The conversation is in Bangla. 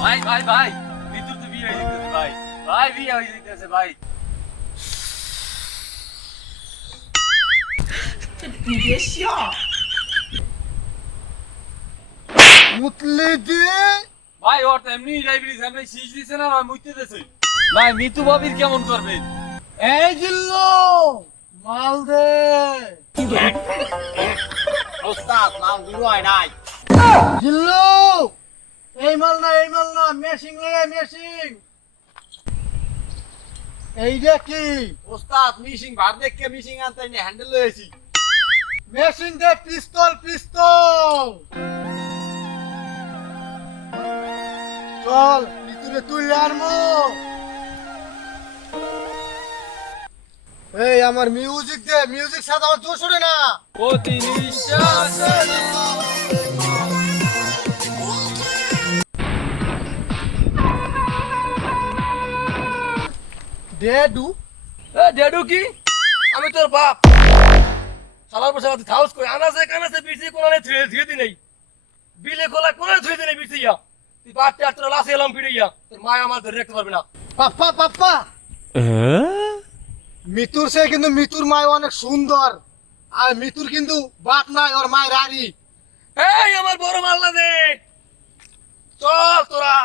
ভাই ভাই ভাই মৃত্যুর তো বিয়ে হয়ে যেতেছে ভাই, ভাই বিয়ে হয়ে যেতেছে ভাই।你别笑。 মুতলি দি ভাই ওর তো এমনি ডায়াবেটিস, এমনি শীষ দিছে না ভাই, মুইতে দেছে ভাই। মৃত্যু ভাবির কেমন করবেন? এই জিল্লো মাল দে ওস্তাদ মাল গুলো হয় নাই। জিল্লো এই মাল না মেশিং লাগাই মেশিং। এইটা কি ওস্তাদ মিশিং ভার দেখকে মিশিং আনতে নি হ্যান্ডেল লয়েছি। মেশিং দে পিস্তল পিস্তল চল ভিতরে তুই আনমো। এই আমার মিউজিক দে, মিউজিক সাথে আমার জোর শোনে না। প্রতি নিঃশ্বাসে ডেডু ডেডু কি? আমি তোর বাপ। সালার বসে মাঝে থাউস করে আনাসে কানাসে বিসি কোনানে ধুয়ে দি নেই, বিলে খোলা কোনানে ধুয়ে দি নেই বিসিয়া। তুই বাচ্চা আর তোর লাশে এলাম ফিরিয়া, তোর মায় আমার ধরে রাখতে পারবে না। পাপ্পা পাপ্পা মিতুর সে কিন্তু মিতুর মায় অনেক সুন্দর, আর মিতুর কিন্তু বাপ নাই, ওর মায়ের রাড়ি। এই আমার বড় মাল্লা দে, চল তোরা।